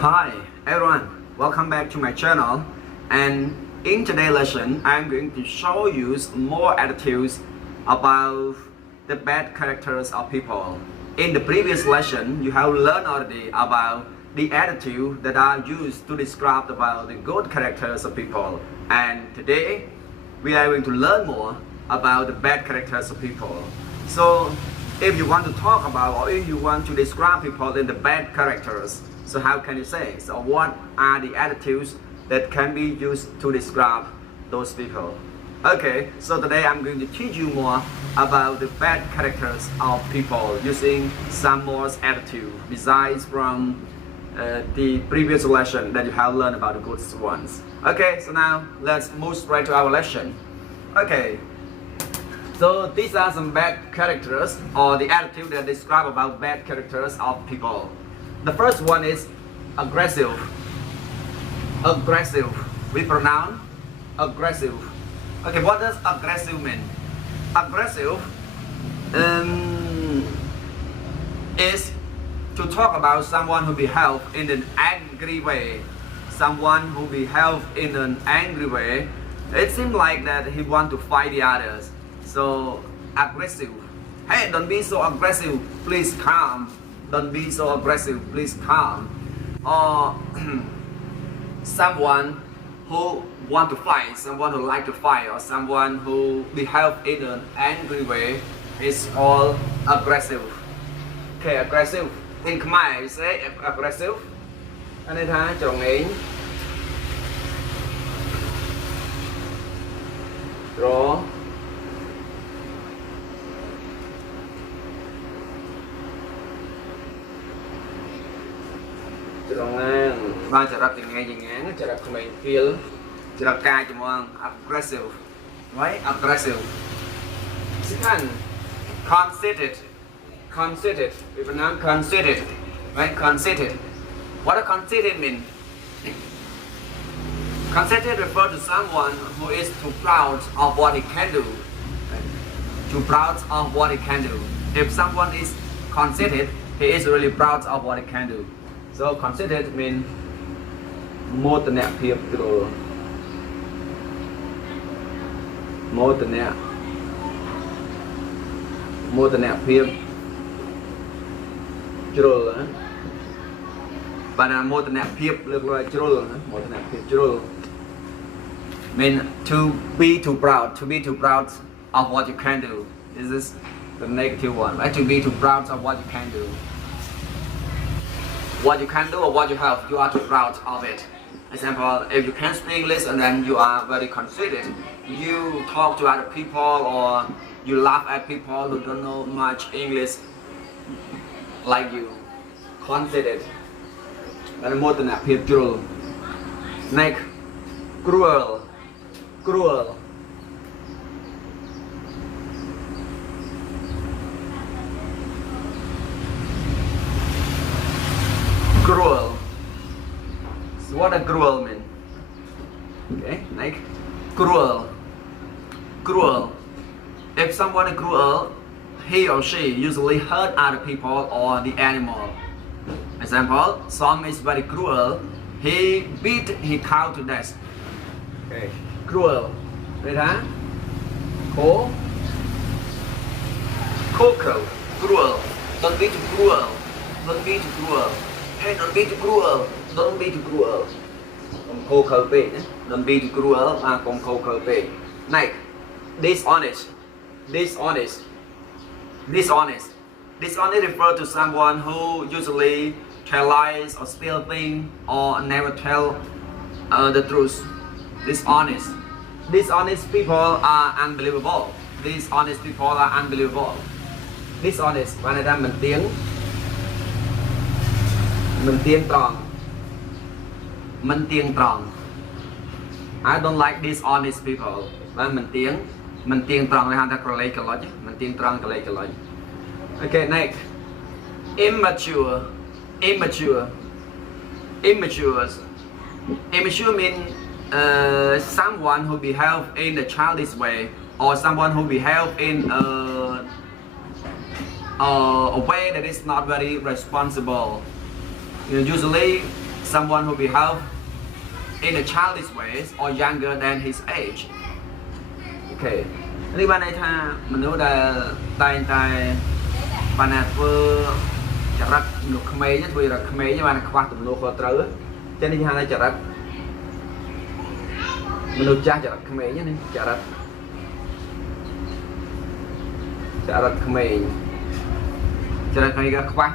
Hi everyone, welcome back to my channel, and in today's lesson I'm going to show you more attitudes about the bad characters of people. In the previous lesson you have learned already about the attitude that are used to describe about the good characters of people, and today we are going to learn more about the bad characters of people. So if you want to talk about or if you want to describe people in the bad characters, so how can you say? So what are the attitudes that can be used to describe those people? Okay, so today I'm going to teach you more about the bad characters of people using some more attitude besides from the previous lesson that you have learned about the good ones. Okay, so now let's move straight to our lesson. Okay, so these are some bad characters or the attitude that describe about bad characters of people. The first one is aggressive. Aggressive. We pronounce aggressive. Okay, what does aggressive mean? Aggressive is to talk about someone who behave in an angry way. Someone who behave in an angry way. It seems like that he want to fight the others. So aggressive. Hey, don't be so aggressive. Please calm. Don't be so aggressive, please calm. Or someone who want to fight, someone who like to fight, or someone who behave in an angry way is called aggressive. Okay, aggressive. In Khmer, you say aggressive. And it has chồng ấy. Draw. Ba chả đặt tiếng Anh gì ngán, chả đặt comment feel, chả đặt ca cho mọi aggressive, right? Aggressive. Second, conceited, conceited. We pronounce conceited, right? Conceited. What does conceited mean? Conceited refers to someone who is too proud of what he can do, right? Too proud of what he can do. If someone is conceited, he is really proud of what he can do. So conceited means more than that people. More than that people. Droll, but more than that people look like droll. More than that people droll. Mean to be too proud of what you can do. This is the negative one. Right? To be too proud of what you can do. What you can do or what you have, you are too proud of it. Example, if you can speak English and then you are very conceited, you talk to other people or you laugh at people who don't know much English like you. Conceited. And more than that, people. Next, cruel. Cruel. Cruel. So what does cruel mean? Okay, like cruel. Cruel. If someone is cruel, he or she usually hurt other people or the animal. Example, some is very cruel. He beat his cow to death. Okay, cruel. Right, huh? Cool. Coco. Cruel. Don't be too cruel. Don't be too cruel. Hey, don't be too cruel. Don't be too cruel. Không khô khờ bê. Don't be too cruel. Không khô khờ bê. Next, dishonest. Dishonest. Dishonest. Dishonest refers to someone who usually tell lies or steal things or never tell the truth. Dishonest. Dishonest people are unbelievable. Dishonest people are unbelievable. Dishonest. Và này ta mình tiếng tròn. Mình tiếng tròn. I don't like dishonest people. Và mình tiếng tròn là ta có lấy cái lối chứ. Mình tiếng tròn có lấy cái lối. Okay, next. Immature. Immature. Immature. Immature means someone who behave in a childish way or someone who behave in a way that is not very responsible. Usually someone who behave in a childish ways or younger than his age. Okay នេះបានន័យថាមនុស្សដែលតែងតែបានណាធ្វើចរិតមនុស្សក្មេងធ្វើចរិតក្មេងបានខ្វះទំនួលខុសត្រូវចឹងនេះគេហៅថាចរិតមនុស្សចាស់ចរិតក្មេងនេះចរិតក្មេងក៏ខ្វះ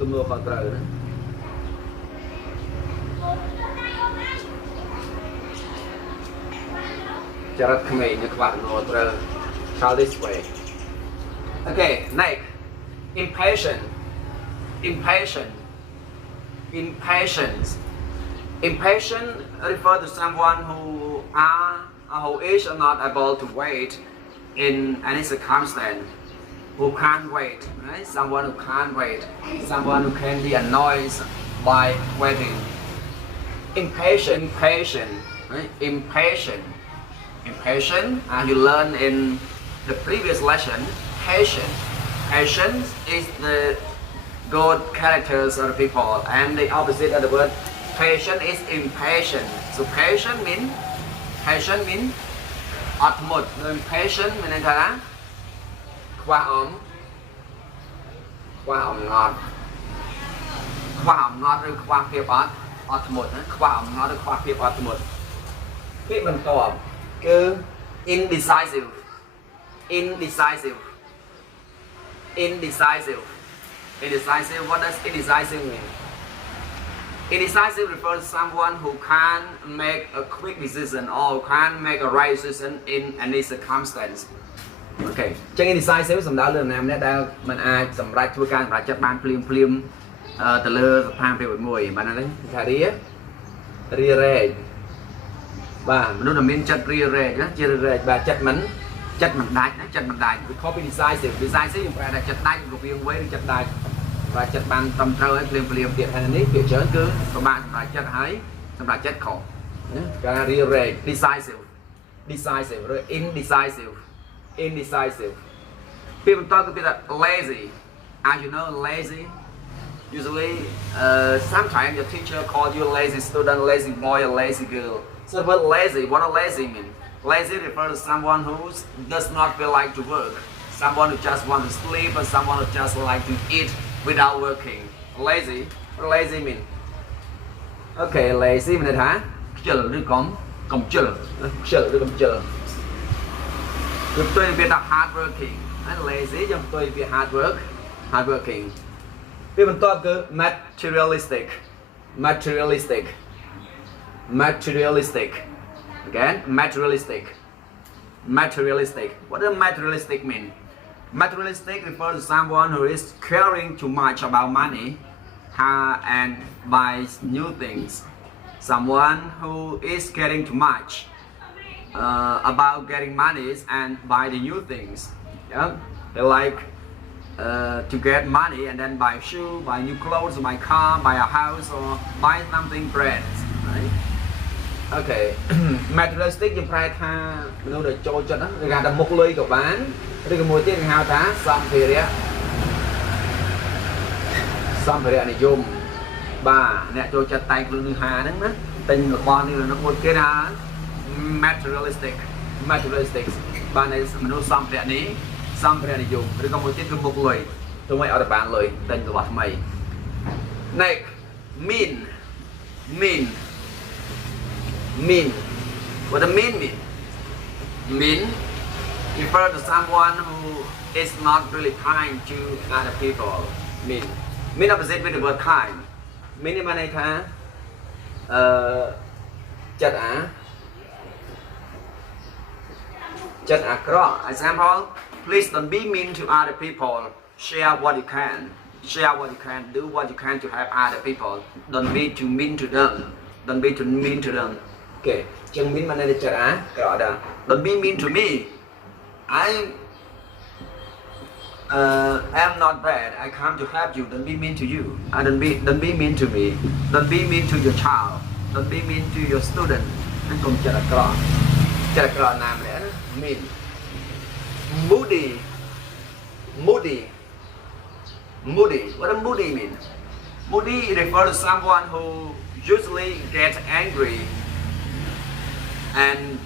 ទំនួលខុសត្រូវណាចរិតក្មេងខ្វះទំនួលខុសត្រូវ childish way. Okay, next impatient. Impatient refer to someone who is not able to wait in any circumstance, who can't wait, right? Someone who can't wait, someone who can be annoyed by waiting. Impatient, right? Impatient, as you learn in the previous lesson. Patience is the good characters of the people, and the opposite of the word patient is impatient. So patient mean អត់ធ្មត់ impatient មានន័យថាខ្វះអំណត់ឬខ្វះភាពអត់ធ្មត់ណាខ្វះអំណត់ឬខ្វះភាពអត់ធ្មត់ពាក្យបន្ទាប់គឺ indecisive. What does indecisive mean? Indecisive refers to someone who can't make a quick decision or can't make a right decision in any circumstance. Okay. ចឹង indecisive សំដៅលើនរណាម្នាក់ដែលមិនអាចសម្រេចធ្វើការសម្រេចចិត្តបានភ្លាមទៅលើស្ថានភាពមួយបានហ្នឹងថារារែកបាទមនុស្សដែលមានចិត្តរារែកណាជារារែកបាទចិត្តមិនដាច់ណាចិត្តមិនដាច់វាខុសពី decisive យើងប្រែថាចិត្តដាច់រវាងវ័យឬចិត្តដាច់បាទចិត្តបានត្រឹមត្រូវហើយភ្លាមទៀតហើយនេះវាច្រើនគឺប្រមាថសម្រាប់ចិត្តហើយសម្រាប់ចិត្តខុសណាការរារែក decisive ឬ indecisive ពីបន្តគឺពីថា lazy. As you know, lazy usually sometimes your teacher call you lazy student, lazy boy or lazy girl. So the word lazy, what does lazy mean? Lazy refers to someone who does not feel like to work, someone who just want to sleep, or someone who just like to eat without working. Lazy. What does lazy mean? Okay, lazy means hả? Chịuឬកំជិលគឺផ្ទុយពីថា hard working. And lazy យើងផ្ទុយពី hard working. ពីបន្ទាប់គឺ materialistic. Again, materialistic. What does materialistic mean? Materialistic refers to someone who is caring too much about money and buys new things. Someone who is caring too much about getting money and buy the new things. Yeah, they like to get money and then buy shoes, buy new clothes, buy car, buy a house, or buy something brand. Right? Okay, materialistic យើងប្រែថាមនុស្សដែលចូលចិត្តហ្នឹងគេហៅថាមុខលុយក៏បានឬក៏មួយទៀតគេហៅថាសម្ភារៈនិយមបាទអ្នកចូលចិត្តតែងខ្លួននេះហាហ្នឹងណាទិញរបស់នេះមួយគេថា materialistic បាននៅមនុស្សសម្ភារៈនិយមឬក៏មួយទៀតគឺមុខលុយទោះបីអត់បានលុយទិញរបស់ថ្មី next mean. What does mean? Mean refers to someone who is not really kind to other people. Mean opposite with the word kind. Mean នេះបានន័យថាចិត្តអាក្រក់ Example, please don't be mean to other people. Share what you can. Do what you can to help other people. Don't be too mean to them. Okay, chẳng mean បានន័យថាចិត្តអាក្រក់ដែរ Don't be mean to me. I am not bad. I come to help you. Don't be mean to you. Don't be mean to me. Don't be mean to your child. Don't be mean to your student. ហ្នឹងកុំចិត្តអាក្រក់ណាម្នាក់ណា mean. Moody. What does moody mean? Moody refers to someone who usually get angry and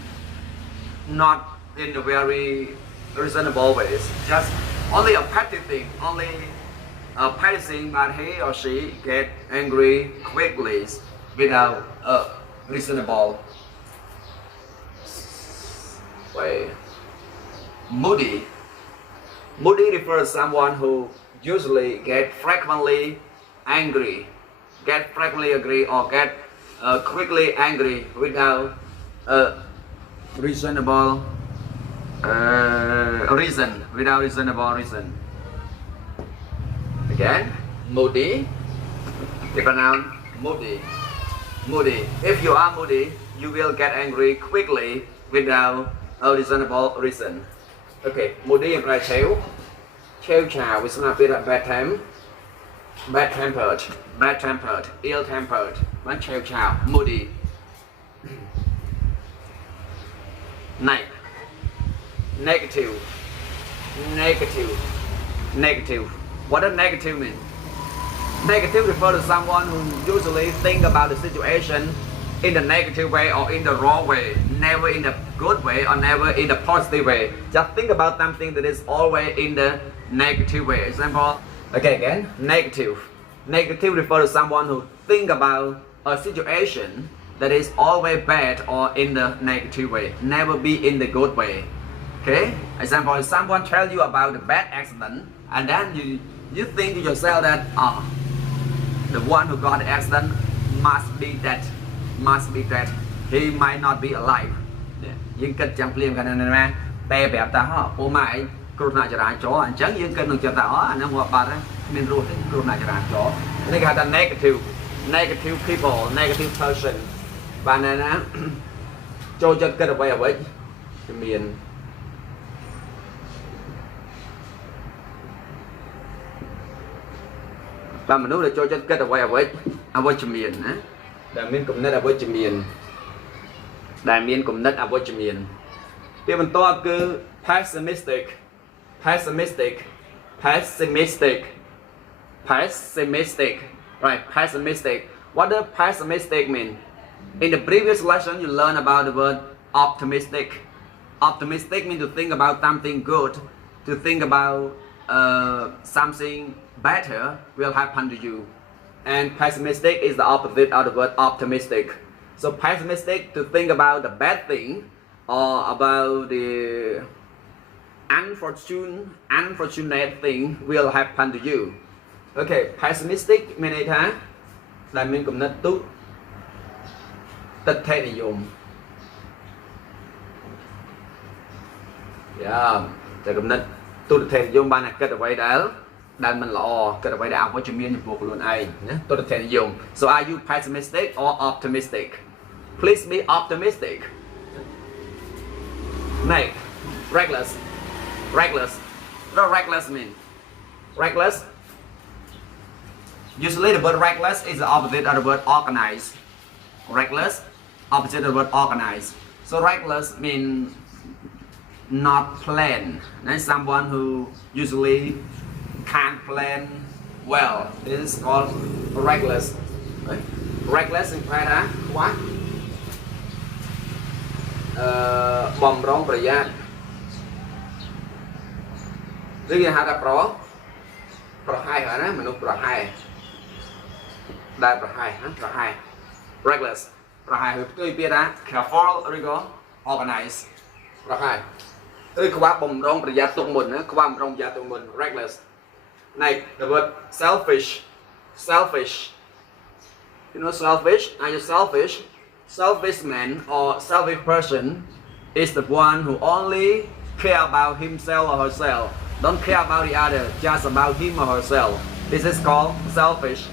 not in a very reasonable ways. Just only a petty thing, only a petty thing, but he or she get angry quickly without a reasonable way. Moody. Moody refers to someone who usually get frequently angry, or get quickly angry without a reasonable reason. Again, moody. The pronoun moody. Moody. If you are moody, you will get angry quickly without a reasonable reason. Okay, moody implies trêu chào with some bit of bad-tempered, ill-tempered. Bán trêu chào, moody. Negative. What does negative mean? Negative refers to someone who usually think about the situation in the negative way or in the wrong way, never in the good way or never in the positive way. Just think about something that is always in the negative way. Example, okay, again, negative. Negative refers to someone who think about a situation that is always bad or in the negative way, never be in the good way. Okay, example, if someone tells you about a bad accident and then you think to yourself that the one who got the accident must be dead, he might not be alive. Nhưng kịch chẳng phim cái này nè, tè bẹp ta họ, ô mày, cột nại chả chó, anh chẳng nhưng kịch được chả ta họ, anh em hoặc bạn ấy, mình ruột cột nại chả chó. Này cái là negative people, negative person. Bạn này nè, cho chất kịch ở vậy cái miền. Và mình nói là cho chất kết ở vậy chùm miền á. Đại miền cũng nét ở chùm miền. Đại miền cũng nét ở chùm miền. Tiếp mình to cứ pessimistic. Right, pessimistic. What does pessimistic mean? In the previous lesson you learned about the word optimistic. Optimistic means to think about something good, to think about something better will happen to you, and pessimistic is the opposite of the word optimistic. So pessimistic, to think about the bad thing or about the unfortunate thing will happen to you. Okay, pessimistic means hả? Đại mình cũng nên tốt tất thể này dùng. Yeah, tại cũng nên tốt thể dùng ban này kết ở vậy đó. Dan mình lo kết vậy đã có chữ miên buộc luôn ai nhé. Tôi được thể dùng. So are you pessimistic or optimistic? Please be optimistic. Này, reckless. What does reckless mean? Reckless. Usually the word reckless is the opposite of the word organized. Reckless, opposite of the word organized. So reckless means not plan. That's someone who usually can't plan well. This is called reckless. Right? Reckless in Canada, what? Bom rongประหยัด Thứ gì hả ta pro hai hả nó mình nói pro hai. Đây pro hai hả pro hai. Reckless. Pro haiคือตัวเปียนะ careful แล้วก็ organize pro hai. คือว่าบอมรองประหยัดตรงบนนะคือว่าบอมรองประหยัดตรงบน reckless. Like the word selfish. You know selfish? Are you selfish? Selfish man or selfish person is the one who only care about himself or herself. Don't care about the other, just about him or herself. This is called selfish.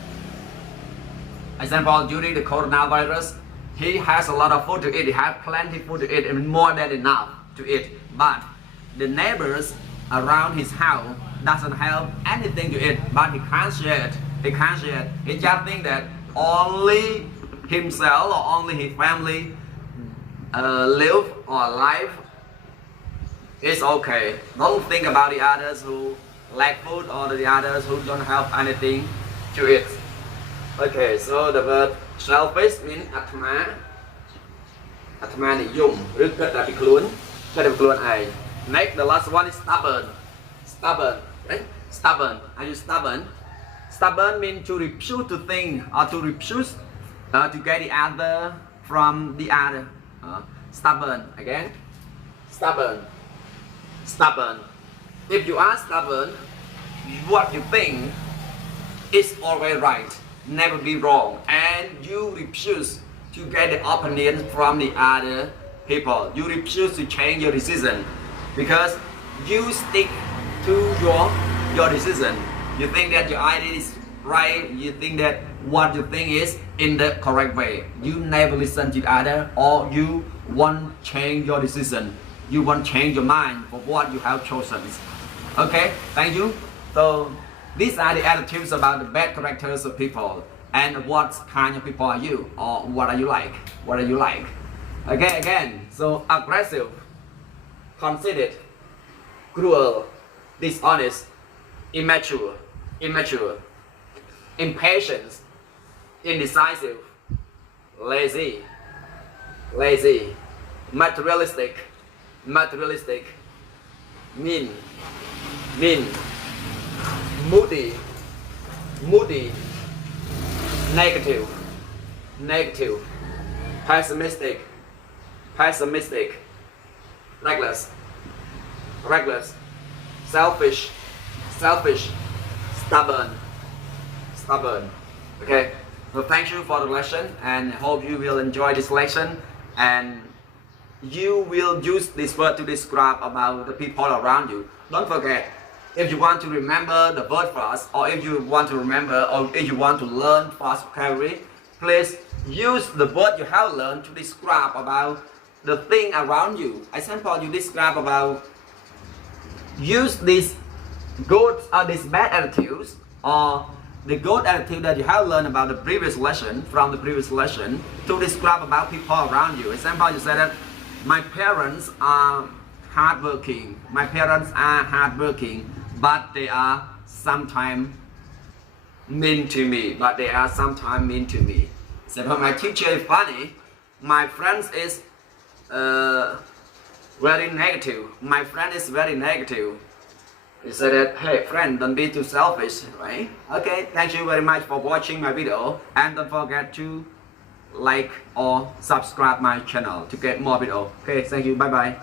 Example, during the coronavirus, he has a lot of food to eat. He has plenty of food to eat and more than enough to eat. But the neighbors around his house doesn't have anything to eat, but he can't share it. He just think that only himself or only his family live or life is okay. Don't think about the others who lack food or the others who don't have anything to eat. Okay, so the word selfish means អាត្មានិយមឬគិតតែពីខ្លួនឯង Next the last one is stubborn right stubborn are you stubborn means to refuse to think or to refuse to get the other from the other stubborn again stubborn if you are stubborn what you think is always right never be wrong and you refuse to get the opinion from the other people you refuse to change your decision because you stick to your decision you think that your idea is right you think that what you think is in the correct way you never listen to the other or you want change your decision you want change your mind for what you have chosen okay thank you so these are the attitudes about the bad characters of people and what kind of people are you or what are you like okay again so aggressive conceited cruel dishonest immature impatient indecisive lazy materialistic mean moody negative pessimistic reckless selfish stubborn okay so thank you for the lesson and hope you will enjoy this lesson and you will use this word to describe about the people around you don't forget if you want to remember the word fast or if you want to remember or if you want to learn fast vocabulary please use the word you have learned to describe about the thing around you example you describe about use these good or these bad attitudes or the good attitude that you have learned about the previous lesson to describe about people around you example you said that my parents are hardworking but they are sometimes mean to me example my teacher is funny my friends is very negative my friend is very negative you said that hey friend don't be too selfish right okay thank you very much for watching my video and don't forget to like or subscribe my channel to get more video okay thank you bye bye